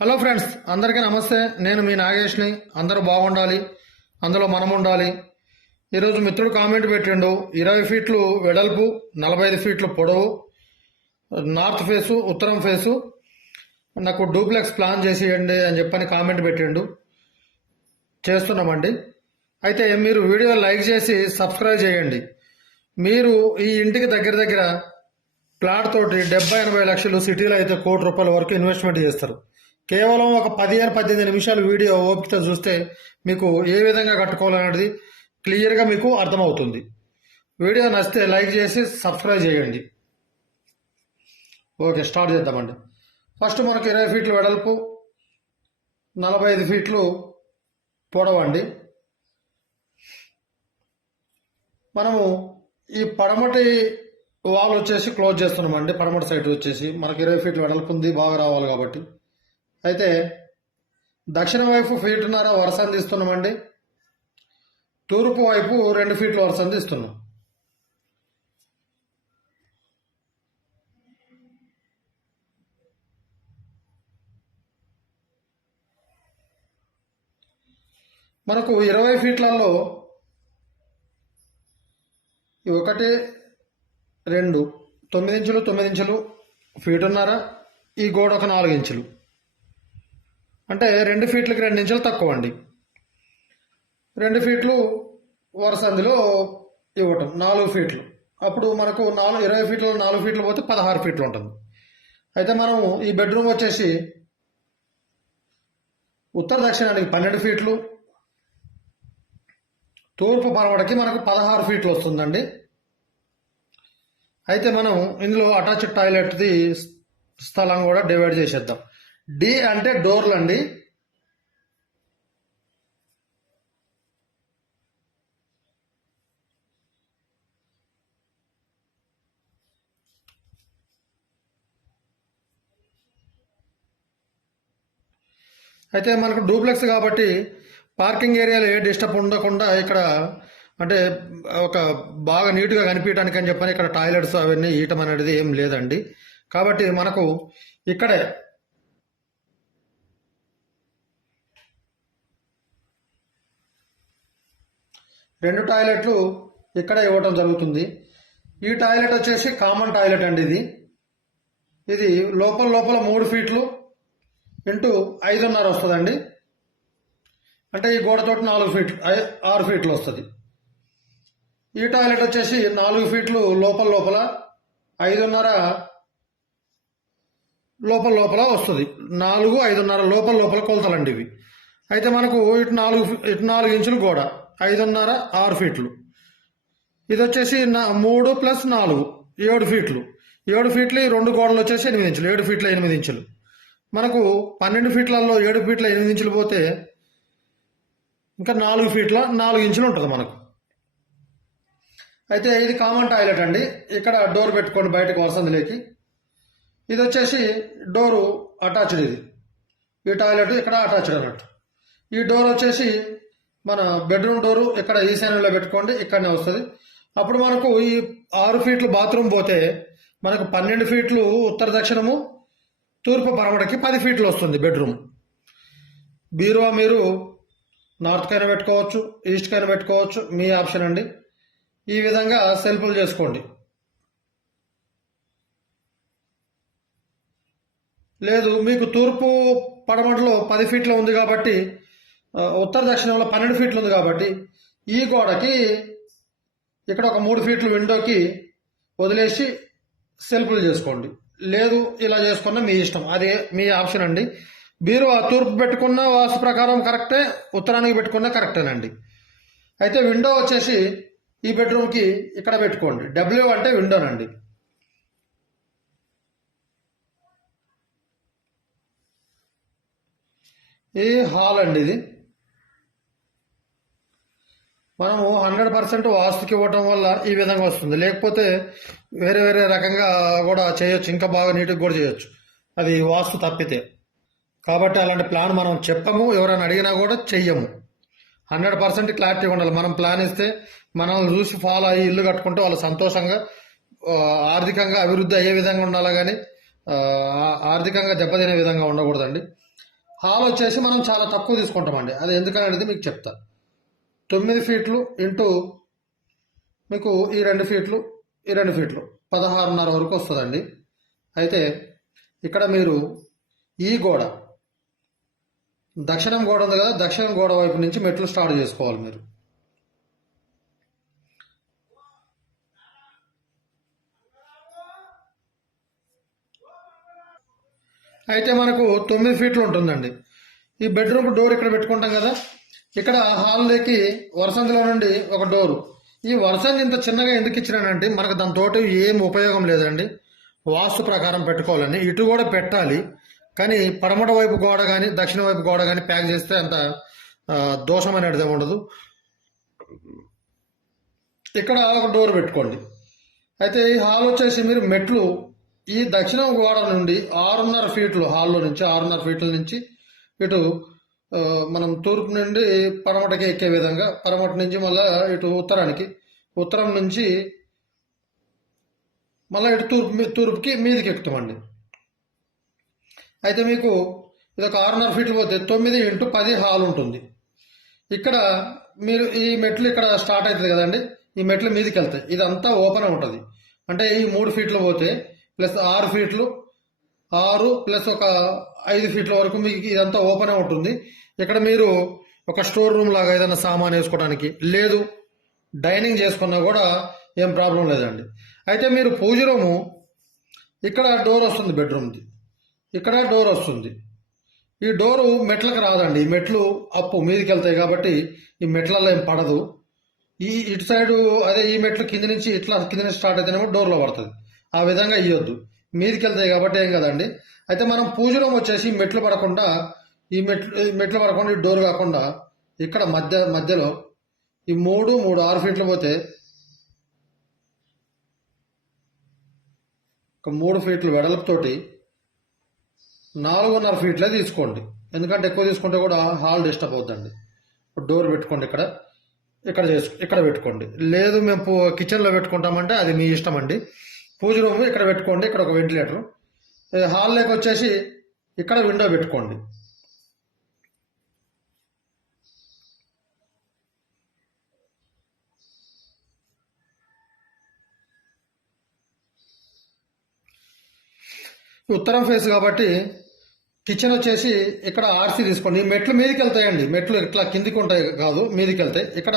Hello friends అందరికీ నమస్తే. నేను మీ నాగేష్ని. అందరూ బాగుండాలి. అందులో మనం ఉండాలి ఈరోజు మిత్రుడు కామెంట్ పెట్టిండు. ఇరవై ఫీట్లు వెడల్పు నలభై ఐదు ఫీట్లు పొడవు నార్త్ ఫేసు ఉత్తరం ఫేసు. నాకు డూప్లెక్స్ ప్లాన్ చేసేయండి అని చెప్పని కామెంట్ పెట్టిండు. చేస్తున్నామండి. అయితే మీరు వీడియో లైక్ చేసి సబ్స్క్రైబ్ చేయండి. మీరు ఈ ఇంటికి దగ్గర దగ్గర ప్లాట్ తోటి డెబ్బై ఎనభై లక్షలు సిటీలో అయితే కోటి రూపాయల వరకు ఇన్వెస్ట్మెంట్ చేస్తారు. కేవలం ఒక పదిహేను పద్దెనిమిది నిమిషాలు వీడియో ఓపికతో చూస్తే మీకు ఏ విధంగా కట్టుకోవాలనేది క్లియర్గా మీకు అర్థమవుతుంది. వీడియో నచ్చితే లైక్ చేసి సబ్స్క్రైబ్ చేయండి. ఓకే స్టార్ట్ చేద్దామండి. ఫస్ట్ మనకు ఇరవై ఫీట్లు వెడల్పు నలభై ఐదు ఫీట్లు పొడవండి. మనము ఈ పడమటి వాల్ వచ్చేసి క్లోజ్ చేస్తున్నామండి పడమటి సైడ్ వచ్చేసి. మనకి ఇరవై ఫీట్లు వెడల్పు ఉంది బాగా రావాలి కాబట్టి. అయితే దక్షిణ వైపు ఫీటున్నర వరుస అందిస్తున్నామండి తూర్పు వైపు రెండు ఫీట్ల వరుస అందిస్తున్నాం మనకు ఇరవై ఫీట్లలో ఒకటి రెండు తొమ్మిది ఇంచులు తొమ్మిది ఇంచులు ఫీటున్నర ఈ గోడ ఒక నాలుగు ఇంచులు. అంటే రెండు ఫీట్లకి రెండు ఇంచులు తక్కువ అండి రెండు ఫీట్లు వరుస అందులో ఇవ్వటం నాలుగు ఫీట్లు. అప్పుడు మనకు నాలుగు ఇరవై ఫీట్లు నాలుగు ఫీట్లు పోతే పదహారు ఫీట్లు ఉంటుంది. అయితే మనము ఈ బెడ్రూమ్ వచ్చేసి ఉత్తర దక్షిణానికి పన్నెండు ఫీట్లు తూర్పు పరవడకి మనకు పదహారు ఫీట్లు వస్తుందండి. అయితే మనం ఇందులో అటాచ్డ్ టాయిలెట్ది స్థలం కూడా డివైడ్ చేసేద్దాం. డి అంటే డోర్లు అండి అయితే మనకు డూప్లెక్స్ కాబట్టి పార్కింగ్ ఏరియాలో ఏ డిస్టర్బ్ ఉండకుండా ఇక్కడ అంటే ఒక బాగా నీట్గా కనిపించడానికి అని చెప్పని ఇక్కడ టాయిలెట్స్ అవన్నీ ఇయటం అనేది ఏం లేదండి. కాబట్టి మనకు ఇక్కడే రెండు టాయిలెట్లు ఇక్కడ ఇవ్వటం జరుగుతుంది. ఈ టాయిలెట్ వచ్చేసి కామన్ టాయిలెట్ అండి ఇది. ఇది లోపల లోపల మూడు ఫీట్లు ఇంటూ ఐదున్నర వస్తుందండి. అంటే ఈ గోడతోటి నాలుగు ఫీట్లు ఐ- ఆరు ఫీట్లు వస్తుంది. ఈ టాయిలెట్ వచ్చేసి నాలుగు ఫీట్లు లోపల లోపల ఐదున్నర లోపల లోపల వస్తుంది. నాలుగు ఐదున్నర లోపల లోపల కొలతలండి ఇవి. అయితే మనకు ఇటు నాలుగు ఇటు నాలుగు ఇంచులు గోడ. ఐదున్నర ఆరు ఫీట్లు. ఇది వచ్చేసి నా- మూడు ప్లస్ నాలుగు ఏడు ఫీట్లు. ఏడు ఫీట్లు ఈ రెండు గోడలు వచ్చేసి ఎనిమిది ఇంచులు ఏడు ఫీట్ల ఎనిమిది ఇంచులు. మనకు పన్నెండు ఫీట్లలో ఏడు ఫీట్ల ఎనిమిది ఇంచులు పోతే ఇంకా నాలుగు ఫీట్ల నాలుగు ఇంచులు ఉంటుంది మనకు. అయితే ఇది కామన్ టాయిలెట్ అండి. ఇక్కడ డోర్ పెట్టుకోండి బయటకు వసందిలేకి ఇది వచ్చేసి డోరు అటాచ్డ్ ఇది. ఈ టాయిలెట్ ఇక్కడ అటాచ్డ్ అన్నట్టు. ఈ డోర్ వచ్చేసి మన బెడ్రూమ్ డోరు ఇక్కడ ఈశాన్యంలో పెట్టుకోండి ఇక్కడనే వస్తుంది. అప్పుడు మనకు ఈ ఆరు ఫీట్లు బాత్రూమ్ పోతే మనకు పన్నెండు ఫీట్లు ఉత్తర దక్షిణము తూర్పు పరమడకి పది ఫీట్లు వస్తుంది బెడ్రూమ్ బీరువా మీరు నార్త్కైనా పెట్టుకోవచ్చు ఈస్ట్కైనా పెట్టుకోవచ్చు మీ ఆప్షన్ అండి. ఈ విధంగా సెల్ఫ్లు చేసుకోండి. లేదు మీకు తూర్పు పడమటలో పది ఫీట్లు ఉంది కాబట్టి ఉత్తర దక్షిణంలో పన్నెండు ఫీట్లు ఉంది కాబట్టి ఈ గోడకి ఇక్కడ ఒక మూడు ఫీట్లు విండోకి వదిలేసి సెల్ఫ్లు చేసుకోండి. లేదు ఇలా చేసుకున్నా మీ ఇష్టం. అది మీ ఆప్షన్ అండి. బీరువా తూర్పు పెట్టుకున్న వాస్తు ప్రకారం కరెక్టే ఉత్తరానికి పెట్టుకున్న కరెక్టేనండి. అయితే విండో వచ్చేసి ఈ బెడ్రూమ్కి ఇక్కడ పెట్టుకోండి. డబ్ల్యూ అంటే విండోనండి ఈ హాల్ అండి ఇది? మనము హండ్రెడ్ పర్సెంట్ వాస్తుకి ఇవ్వటం వల్ల ఈ విధంగా వస్తుంది. లేకపోతే వేరే వేరే రకంగా కూడా చేయొచ్చు. ఇంకా బాగా నీట్గా కూడా చేయొచ్చు. అది వాస్తు తప్పితే. కాబట్టి అలాంటి ప్లాన్ మనం చెప్పము. ఎవరైనా అడిగినా కూడా చెయ్యము. హండ్రెడ్ పర్సెంట్ క్లారిటీ ఉండాలి. మనం ప్లాన్ ఇస్తే మనల్ని చూసి ఫాలో అయ్యి ఇల్లు కట్టుకుంటే వాళ్ళు సంతోషంగా ఆర్థికంగా అభివృద్ధి అయ్యే విధంగా ఉండాలి కానీ ఆర్థికంగా దెబ్బతినే విధంగా ఉండకూడదండి. హాల్ వచ్చేసి మనం చాలా తక్కువ తీసుకుంటామండి. అది ఎందుకనేది మీకు చెప్తాను తొమ్మిది ఫీట్లు ఇంటూ మీకు ఈ రెండు ఫీట్లు ఈ రెండు ఫీట్లు పదహారున్నర వరకు వస్తుందండి. అయితే ఇక్కడ మీరు ఈ గోడ దక్షిణం గోడ ఉంది కదా దక్షిణం గోడ వైపు నుంచి మెట్లు స్టార్ట్ చేసుకోవాలి మీరు. అయితే మనకు తొమ్మిది ఫీట్లు ఉంటుందండి. ఈ బెడ్రూమ్ డోర్ ఇక్కడ పెట్టుకుంటాం కదా ఇక్కడ హాల్లోకి వరసంతిలో నుండి ఒక డోరు. ఈ వరసంగి ఇంత చిన్నగా ఎందుకు ఇచ్చినానంటే మనకు దాంతో ఏం ఉపయోగం లేదండి. వాస్తు ప్రకారం పెట్టుకోవాలని ఇటు కూడా పెట్టాలి. కానీ పడమట వైపు గోడ కానీ దక్షిణ వైపు గోడ కానీ ప్యాక్ చేస్తే అంత దోషం అనేది ఉండదు. ఇక్కడ ఒక డోర్ పెట్టుకోండి. అయితే ఈ హాల్ వచ్చేసి మీరు మెట్లు ఈ దక్షిణం గోడ నుండి ఆరున్నర ఫీట్లు హాల్లో నుంచి ఆరున్నర ఫీట్ల నుంచి ఇటు మనం తూర్పు నుండి పడమటకి ఎక్కే విధంగా పడమట నుంచి మళ్ళా ఇటు ఉత్తరానికి ఉత్తరం నుంచి మళ్ళీ ఇటు తూర్పు మీ- తూర్పుకి మీదికి ఎక్కుతామండి. అయితే మీకు ఇది ఒక ఆరున్నర ఫీట్లు పోతే తొమ్మిది ఇంటూ పది హాల్ ఉంటుంది. ఇక్కడ మీరు ఈ మెట్లు ఇక్కడ స్టార్ట్ అవుతుంది కదండి ఈ మెట్లు మీదకి వెళ్తాయి ఇదంతా ఓపెన్ ఉంటుంది అంటే ఈ మూడు ఫీట్లు పోతే ప్లస్ ఆరు ఫీట్లు ఆరు ప్లస్ ఒక ఐదు ఫీట్ల వరకు మీకు ఇదంతా ఓపెన్ ఉంటుంది ఇక్కడ మీరు ఒక స్టోర్ రూమ్ లాగా ఏదైనా సామాన్ వేసుకోవడానికి లేదు డైనింగ్ చేసుకున్నా కూడా ఏం ప్రాబ్లం లేదండి. అయితే మీరు పూజ రూము ఇక్కడ డోర్ వస్తుంది బెడ్రూమ్ది. ఇక్కడ డోర్ వస్తుంది. ఈ డోరు మెట్లకు రాదండి. ఈ మెట్లు అప్పు మీదకి వెళ్తాయి కాబట్టి ఈ మెట్లలో ఏం పడదు. ఈ ఇటు సైడు అదే ఈ మెట్లు కింద నుంచి ఇట్లా కింద నుంచి స్టార్ట్ అయితేనేమో డోర్లో పడుతుంది. ఆ విధంగా ఇవ్వద్దు మీదికెళ్తాయి కాబట్టి ఏం కదండి. అయితే మనం పూజలో వచ్చేసి మెట్లు పడకుండా ఈ మెట్లు ఈ మెట్లు పడకుండా ఈ డోర్ కాకుండా ఇక్కడ మధ్య మధ్యలో ఈ మూడు మూడు ఆరు ఫీట్లు పోతే ఒక మూడు ఫీట్లు వెడల్పుతోటి నాలుగున్నర ఫీట్లే తీసుకోండి. ఎందుకంటే ఎక్కువ తీసుకుంటే కూడా హాల్ డిస్టర్బ్ అవుతుందండి డోర్ పెట్టుకోండి ఇక్కడ. ఇక్కడ చేసు ఇక్కడ పెట్టుకోండి. లేదు మేము కిచెన్లో పెట్టుకుంటామంటే అది మీ ఇష్టం అండి పూజ రూమ్ ఇక్కడ పెట్టుకోండి ఇక్కడ ఒక వెంటిలేటర్ హాల్లోకి వచ్చేసి ఇక్కడ విండో పెట్టుకోండి. ఉత్తరం ఫేస్ కాబట్టి కిచెన్ వచ్చేసి ఇక్కడ ఆర్సీ తీసుకోండి. మెట్లు మీదకి వెళ్తాయండి. మెట్లు ఇట్లా కిందికి ఉంటాయి కాదు మీదకి వెళ్తాయి. ఇక్కడ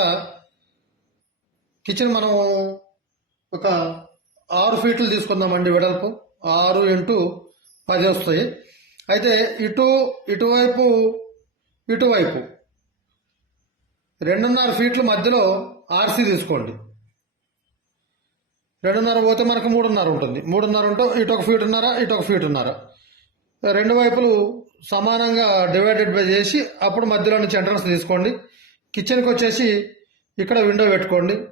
కిచెన్ మనం ఒక ఆరు ఫీట్లు తీసుకుందామండి వెడల్పు. ఆరు ఇంటూ పది వస్తాయి. అయితే ఇటు ఇటువైపు ఇటువైపు. రెండున్నర ఫీట్ల మధ్యలో ఆర్సీ తీసుకోండి. రెండున్నర పోతే మనకు మూడున్నర ఉంటుంది. మూడున్నర ఉంటే ఇటు ఒక ఫీట్ ఉన్నారా ఇటు ఒక ఫీట్ ఉన్నారా. రెండు వైపులు సమానంగా డివైడెడ్ బై చేసి అప్పుడు మధ్యలో నుంచి ఎంట్రన్స్ తీసుకోండి. కిచెన్కి వచ్చేసి ఇక్కడ విండో పెట్టుకోండి.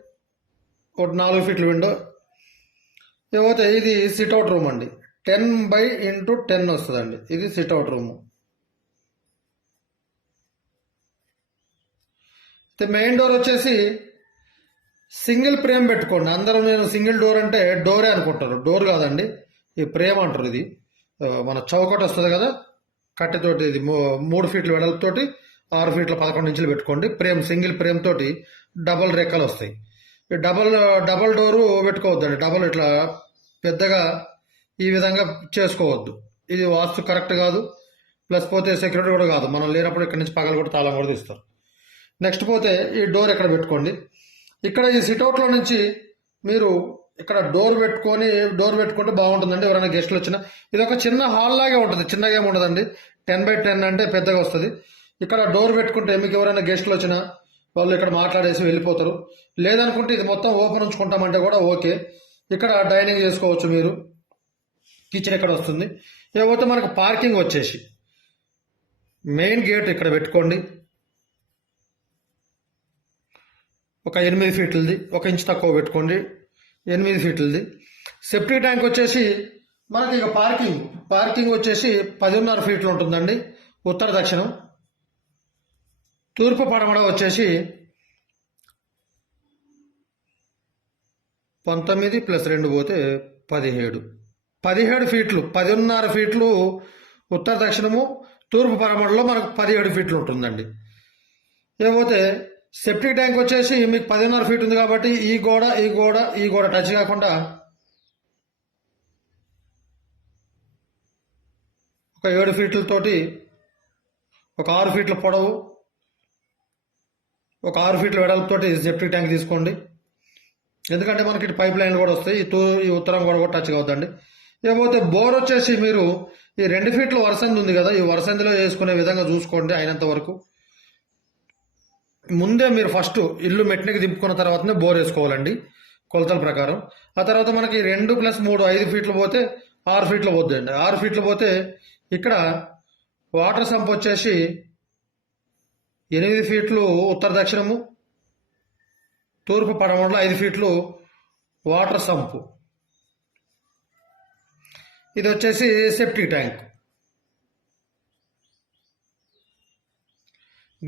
ఒక నాలుగు ఫీట్ల విండో. ఇకపోతే ఇది సిట్అవుట్ రూమ్ అండి. టెన్ బై ఇంటూ టెన్ వస్తుందండి. ఇది sit out room main door వచ్చేసి సింగిల్ ఫ్రేమ్ పెట్టుకోండి. అందరూ నేను సింగిల్ డోర్ అంటే డోరే అనుకుంటారు. డోర్ కాదండి. ఈ ఫ్రేమ్ అంటారు ఇది. మన చౌకట్ వస్తుంది కదా. కట్టెతోటి ఇది మూడు ఫీట్ల వెడల్పుతోటి ఆరు ఫీట్ల పదకొండు ఇంచులు పెట్టుకోండి. ప్రేమ్ సింగిల్ ప్రేమ్ తోటి డబల్ రెక్కలు వస్తాయి. డబల్ డబల్ డోరు పెట్టుకోవద్దండి. డబల్ ఇట్లా పెద్దగా ఈ విధంగా చేసుకోవద్దు. ఇది వాస్తు కరెక్ట్ కాదు. ప్లస్ పోతే సెక్యూరిటీ కూడా కాదు. మనం లేనప్పుడు ఇక్కడ నుంచి పగలు కూడా తాళం కూడా తీస్తారు. నెక్స్ట్ పోతే ఈ డోర్ ఇక్కడ పెట్టుకోండి? ఇక్కడ ఈ సిట్అవుట్లో నుంచి మీరు ఇక్కడ డోర్ పెట్టుకొని డోర్ పెట్టుకుంటే బాగుంటుందండి. ఎవరైనా గెస్ట్లు వచ్చినా. ఇది ఒక చిన్న హాల్ లాగే ఉంటుంది. చిన్నగా ఏమి ఉండదండి. టెన్ బై టెన్ అంటే పెద్దగా వస్తుంది. ఇక్కడ డోర్ పెట్టుకుంటే మీకు ఎవరైనా గెస్ట్లు వచ్చినా వాళ్ళు ఇక్కడ మాట్లాడేసి వెళ్ళిపోతారు. లేదనుకుంటే ఇది మొత్తం ఓపెన్ ఉంచుకుంటామంటే కూడా ఓకే. ఇక్కడ డైనింగ్ చేసుకోవచ్చు మీరు. కిచెన్ ఇక్కడ వస్తుంది. ఇకపోతే మనకు పార్కింగ్ వచ్చేసి. మెయిన్ గేట్ ఇక్కడ పెట్టుకోండి. ఒక ఎనిమిది ఫీట్లది. ఒక ఇంచ్ తక్కువ పెట్టుకోండి. ఎనిమిది ఫీట్లది. సెప్టిక్ ట్యాంక్ వచ్చేసి మనకి ఇక పార్కింగ్. పార్కింగ్ వచ్చేసి పదిన్నర ఫీట్లు ఉంటుందండి. ఉత్తర దక్షిణం. తూర్పు పడమడ వచ్చేసి పంతొమ్మిది ప్లస్ రెండు పోతే పదిహేడు. పదిహేడు ఫీట్లు పదిన్నర ఫీట్లు ఉత్తర దక్షిణము తూర్పు పరమడలో మనకు పదిహేడు ఫీట్లు ఉంటుందండి. ఇకపోతే సెప్టిక్ ట్యాంక్ వచ్చేసి మీకు పదిన్నర ఫీట్ ఉంది కాబట్టి ఈ గోడ ఈ గోడ ఈ గోడ టచ్ కాకుండా ఒక ఏడు ఫీట్లతోటి ఒక ఆరు ఫీట్ల పొడవు ఒక ఆరు ఫీట్ల వెడల్పుతోటి సెప్టిక్ ట్యాంక్ తీసుకోండి. ఎందుకంటే మనకి ఇటు పైప్ లైన్ కూడా వస్తాయి ఈ తూ ఈ ఉత్తరం కూడా కూడా టచ్ అవుతుంది ఇకపోతే బోర్ వచ్చేసి మీరు ఈ రెండు ఫీట్ల వరసంది ఉంది కదా ఈ వరసందిలో వేసుకునే విధంగా చూసుకోండి అయినంత వరకు. ముందే మీరు ఫస్ట్ ఇల్లు మెట్నికి దింపుకున్న తర్వాతనే బోర్ వేసుకోవాలండి కొలతల ప్రకారం. ఆ తర్వాత మనకి రెండు ప్లస్ మూడు ఐదు ఫీట్లు పోతే ఆరు ఫీట్లు పోద్దండి. ఆరు ఫీట్లు పోతే ఇక్కడ వాటర్ సంప్ వచ్చేసి ఎనిమిది ఫీట్లు ఉత్తర దక్షిణము తూర్పు పడమరలో ఐదు ఫీట్లు వాటర్ సంపు. ఇది వచ్చేసి సెప్టిక్ ట్యాంక్.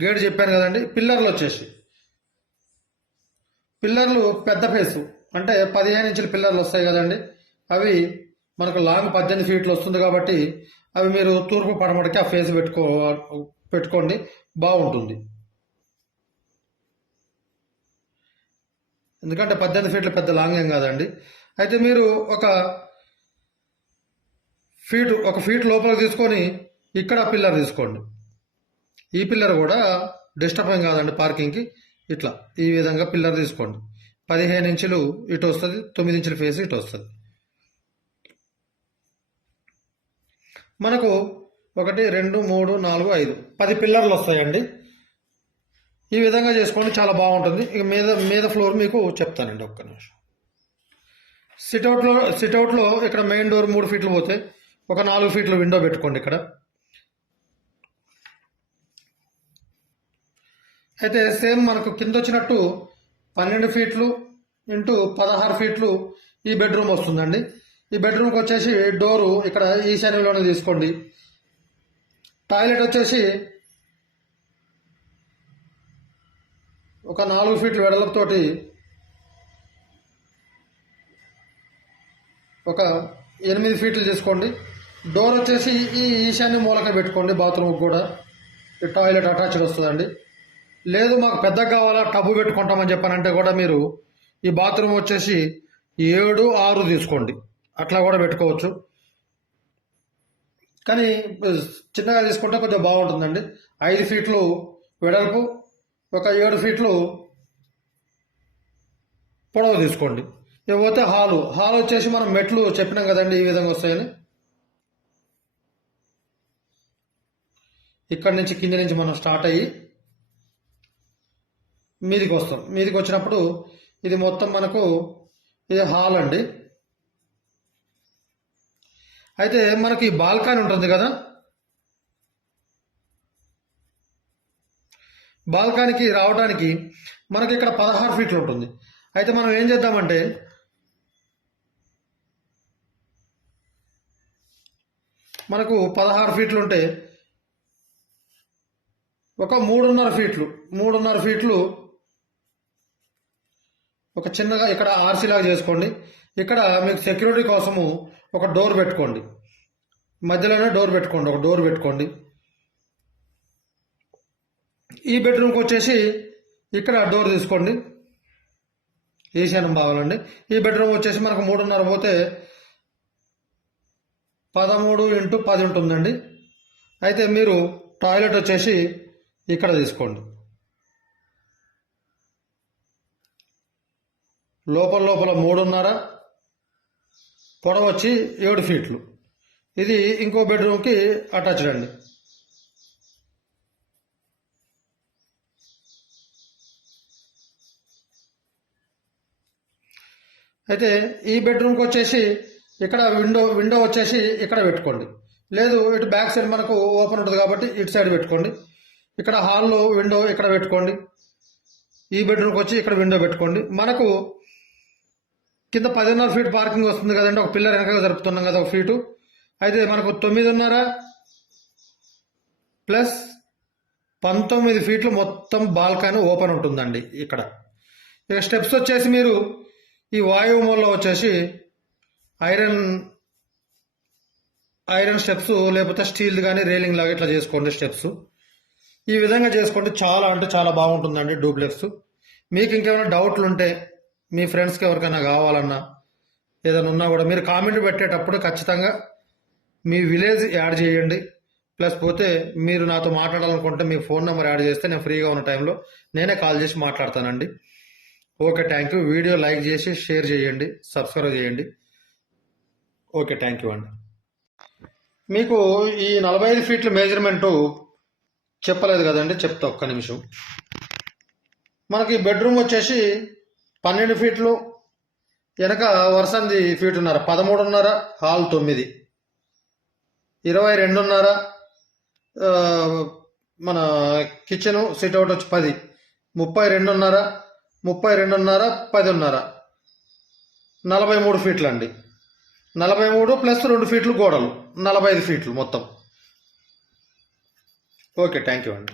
గేట్ చెప్పాను కదండి పిల్లర్లు వచ్చేసి. పిల్లర్లు పెద్ద ఫేసు అంటే పదిహేను ఇంచుల పిల్లర్లు వస్తాయి కదండి. అవి మనకు లాంగ్ పద్దెనిమిది ఫీట్లు వస్తుంది కాబట్టి అవి మీరు తూర్పు పడమటికి ఆ ఫేస్ పెట్టుకో పెట్టుకోండి బాగుంటుంది. ఎందుకంటే పద్దెనిమిది ఫీట్లు పెద్ద లాంగ్ ఏం కాదండి. అయితే మీరు ఒక ఫీట్ ఒక ఫీట్ లోపలికి తీసుకొని ఇక్కడ పిల్లర్ తీసుకోండి. ఈ పిల్లర్ కూడా డిస్టర్బ్ ఏం కాదండి పార్కింగ్కి. ఇట్లా ఈ విధంగా పిల్లర్ తీసుకోండి. పదిహేను ఇంచులు ఇటు వస్తుంది తొమ్మిది ఇంచుల ఫేస్ ఇటు వస్తుంది. మనకు ఒకటి రెండు మూడు నాలుగు ఐదు. పది పిల్లర్లు వస్తాయండి. ఈ విధంగా చేసుకోండి చాలా బాగుంటుంది. ఇక మీద మీద ఫ్లోర్ మీకు చెప్తానండి ఒక్క నిమిషం. సిట్అవుట్లో సిట్అవుట్లో ఇక్కడ మెయిన్ డోర్ మూడు ఫీట్లు పోతే ఒక నాలుగు ఫీట్లు విండో పెట్టుకోండి ఇక్కడ. అయితే సేమ్ మనకు కింద వచ్చినట్టు పన్నెండు ఫీట్లు ఇంటూ పదహారు ఫీట్లు ఈ బెడ్రూమ్ వస్తుందండి. ఈ బెడ్రూమ్కి వచ్చేసి డోరు ఇక్కడ ఈశాన్యంలోనే తీసుకోండి. టాయిలెట్ వచ్చేసి ఒక నాలుగు ఫీట్ల వెడల్పుతోటి ఒక ఎనిమిది ఫీట్లు తీసుకోండి. డోర్ వచ్చేసి ఈ ఈశాన్య మూలక పెట్టుకోండి బాత్రూమ్కి కూడా. ఈ టాయిలెట్ అటాచ్డ్ వస్తుందండి. లేదు మాకు పెద్దగా కావాలా టబ్బు పెట్టుకుంటామని చెప్పానంటే కూడా మీరు ఈ బాత్రూమ్ వచ్చేసి ఏడు ఆరు తీసుకోండి. అట్లా కూడా పెట్టుకోవచ్చు. కానీ చిన్నగా తీసుకుంటే కొంచెం బాగుంటుందండి. ఐదు ఫీట్లు వెడల్పు ఒక ఏడు ఫీట్లు పొడవు తీసుకోండి. ఇకపోతే హాలు. హాల్ వచ్చేసి మనం మెట్లు చెప్పినాం కదండి ఈ విధంగా వస్తాయని. ఇక్కడి నుంచి కింద నుంచి మనం స్టార్ట్ అయ్యి మీదికి వస్తాం. మీదికి వచ్చినప్పుడు ఇది మొత్తం మనకు ఇది హాల్ అండి. అయితే మనకి బాల్కనీ ఉంటుంది కదా? బాల్కనీకి రావడానికి మనకి ఇక్కడ పదహారు ఫీట్లు ఉంటుంది. అయితే మనం ఏం చేద్దామంటే మనకు పదహారు ఫీట్లు ఉంటే ఒక మూడున్నర ఫీట్లు మూడున్నర ఫీట్లు ఒక చిన్నగా ఇక్కడ ఆర్సీ లాగా చేసుకోండి. ఇక్కడ మీకు సెక్యూరిటీ కోసము ఒక డోర్ పెట్టుకోండి. మధ్యలోనే డోర్ పెట్టుకోండి ఒక డోర్ పెట్టుకోండి. ఈ బెడ్రూమ్కి వచ్చేసి ఇక్కడ డోర్ తీసుకోండి. ఈశాన్యం భావాలండి ఈ బెడ్రూమ్ వచ్చేసి మనకు మూడున్నర పోతే పదమూడు ఇంటూ పది ఉంటుందండి. అయితే మీరు టాయిలెట్ వచ్చేసి ఇక్కడ తీసుకోండి. లోపల లోపల మూడున్నర పొడవ వచ్చి ఏడు ఫీట్లు. ఇది ఇంకో బెడ్రూమ్కి అటాచ్డ్ అండి. అయితే ఈ బెడ్రూమ్కి వచ్చేసి ఇక్కడ విండో విండో వచ్చేసి ఇక్కడ పెట్టుకోండి. లేదు ఇటు బ్యాక్ సైడ్ మనకు ఓపెన్ ఉంటుంది కాబట్టి ఇటు సైడ్ పెట్టుకోండి. ఇక్కడ హాల్లో విండో ఇక్కడ పెట్టుకోండి. ఈ బెడ్రూమ్కి వచ్చి ఇక్కడ విండో పెట్టుకోండి. మనకు కింద పదిన్నర ఫీట్ పార్కింగ్ వస్తుంది కదండి ఒక పిల్లర్ వెనక జరుపుతున్నాం కదా ఒక ఫీటు అయితే మనకు తొమ్మిదిన్నర ప్లస్ పంతొమ్మిది ఫీట్లు మొత్తం బాల్కనీ ఓపెన్ ఉంటుందండి ఇక్కడ. ఇక స్టెప్స్ వచ్చేసి మీరు ఈ వాయువు మూలలో వచ్చేసి ఐరన్ ఐరన్ స్టెప్స్ లేకపోతే స్టీల్ కానీ రేలింగ్ లాగా ఇట్లా చేసుకోండి స్టెప్స్. ఈ విధంగా చేసుకోండి చాలా అంటే చాలా బాగుంటుందండి డూప్లెక్స్. మీకు ఇంకేమైనా డౌట్లు ఉంటే మీ ఫ్రెండ్స్కి ఎవరికైనా కావాలన్నా ఏదైనా ఉన్నా కూడా మీరు కామెంట్ పెట్టేటప్పుడు ఖచ్చితంగా మీ విలేజ్ యాడ్ చేయండి. ప్లస్ పోతే మీరు నాతో మాట్లాడాలనుకుంటే మీ ఫోన్ నెంబర్ యాడ్ చేస్తే నేను ఫ్రీగా ఉన్న టైంలో నేనే కాల్ చేసి మాట్లాడతానండి. Okay thank you video like చేసి షేర్ చేయండి సబ్స్క్రైబ్ చేయండి. ఓకే థ్యాంక్ యూ అండి. మీకు ఈ నలభై ఐదు ఫీట్ల మెజర్మెంటు చెప్పలేదు కదండి? చెప్తా ఒక్క నిమిషం. మనకి బెడ్రూమ్ వచ్చేసి పన్నెండు ఫీట్లు వెనక వరుసంది ఫీటున్నర పదమూడున్నర హాల్ తొమ్మిది. ఇరవై రెండున్నర మన కిచెను సిట్అవుట్ వచ్చి పది. ముప్పై రెండున్నర ముప్పై రెండున్నర పదిన్నర. నలభై మూడు ఫీట్లు అండి నలభై మూడు ప్లస్ రెండు ఫీట్లు గోడలు నలభై ఐదు ఫీట్లు మొత్తం. ఓకే థ్యాంక్ యూ అండి.